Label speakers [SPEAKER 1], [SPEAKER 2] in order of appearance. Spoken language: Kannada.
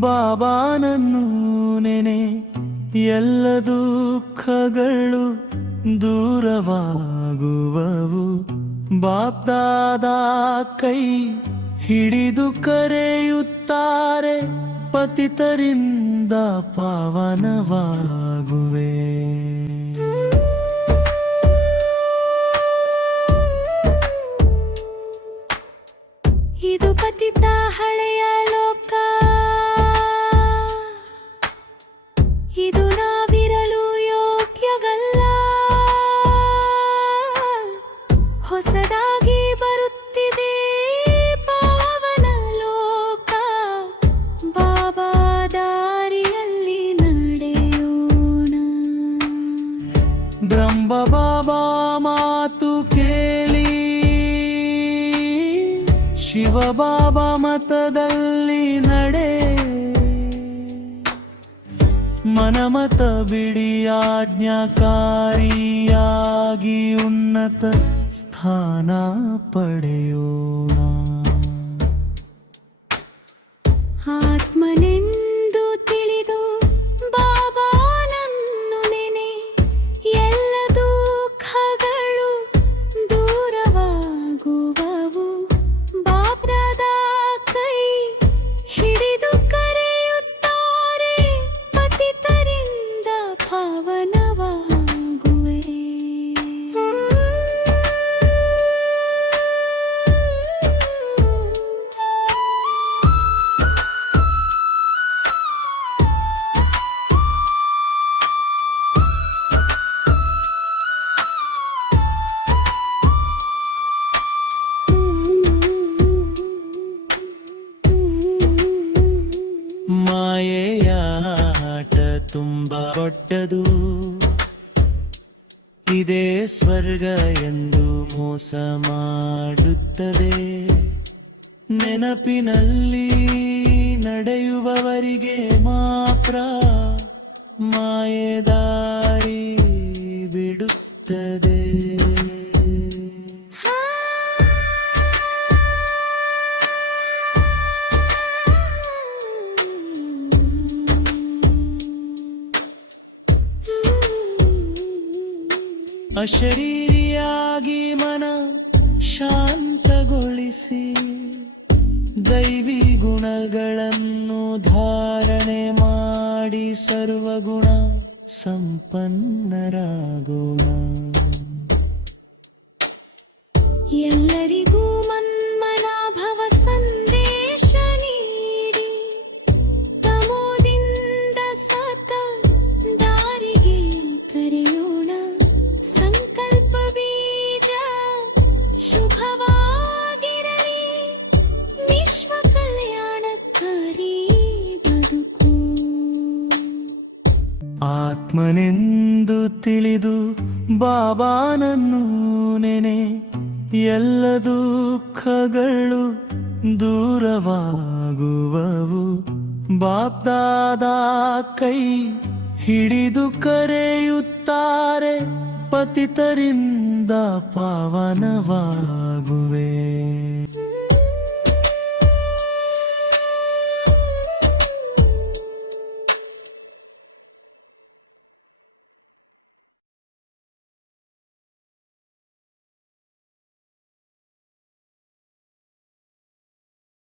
[SPEAKER 1] ಬಾಬಾನನ್ನು ನೆನೆ ಎಲ್ಲ ದುಃಖಗಳು ದೂರವಾಗುವವು. ಬಾಪ್ದಾದ ಕೈ ಹಿಡಿದು ಕರೆಯುತ್ತಾರೆ ಪತಿತರಿಂದ ಪಾವನವಾಗುವೆ.
[SPEAKER 2] ಇದು ಪತಿತ ಹಳೆಯ ಲೋಕ. ಇದು ನಾವಿರಲು ಯೋಗ್ಯಗಲ್ಲ. ಹೊಸದಾಗಿ ಬರುತ್ತಿದೆ ಪಾವನ ಲೋಕ. ಬಾಬಾ ದಾರಿಯಲ್ಲಿ ನಡೆಯೋಣ.
[SPEAKER 1] ಬ್ರಹ್ಮ ಶಿವ ಬಾಬಾ ಮತದಲ್ಲಿ ನಡೆ. ಮನಮತ ಬಿಡಿ ಆಜ್ಞಾಕಾರಿಯಾಗಿ ಉನ್ನತ ಸ್ಥಾನ ಪಡೆಯೋಣ. ಮಾಯೆಯ ಆಟ ತುಂಬ ಕೊಟ್ಟದು. ಇದೇ ಸ್ವರ್ಗ ಎಂದು ಮೋಸ ಮಾಡುತ್ತದೆ. ನೆನಪಿನಲ್ಲಿ ನಡೆಯುವವರಿಗೆ ಮಾತ್ರ ಮಾಯೆದಾರಿ ಬಿಡುತ್ತದೆ. ಅಶರೀರಿಯಾಗಿ ಮನ ಶಾಂತಗೊಳಿಸಿ ದೈವಿ ಗುಣಗಳನ್ನು ಧಾರಣೆ ಮಾಡಿ ಸರ್ವಗುಣ ಸಂಪನ್ನರಾಗೋಣ.
[SPEAKER 2] ಎಲ್ಲರಿಗೂ
[SPEAKER 1] ಆತ್ಮನೆಂದು ತಿಳಿದು ಬಾಬಾನನ್ನು ನೆನೆ ಎಲ್ಲ ದುಃಖಗಳು ದೂರವಾಗುವವು. ಬಾಪ್ದಾದ ಕೈ ಹಿಡಿದು ಕರೆಯುತ್ತಾರೆ ಪತಿತರಿಂದ ಪಾವನವಾಗುವೆ.